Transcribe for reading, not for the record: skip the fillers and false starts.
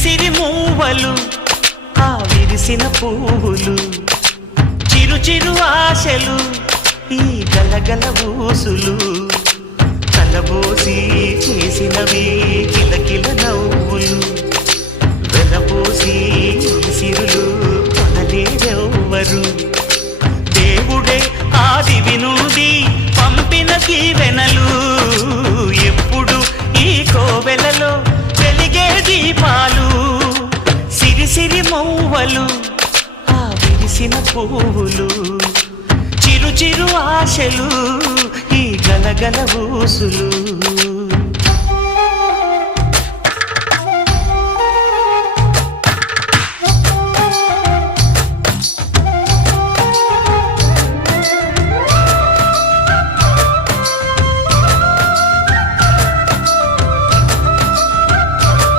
సిరి మూవలు ఆ విరిసిన పువ్వులు చిరు చిరు ఆశలు ఈ గలగల ఊసులు కలబోసి చేసినవి కిలకిల నవ్వులు వెలబోసి సిరులు కొనలేరెవ్వరు దేవుడే ఆదివి నుండి పంపిన దీవెనలు ఎప్పుడు ఈ కోవెలలో వెలిగే దీపాలు సిరి సిరి మౌవలు ఆ విరిసిన పువ్వులు చిరు చిరు ఆశలు ఈ గలగల ఊసులు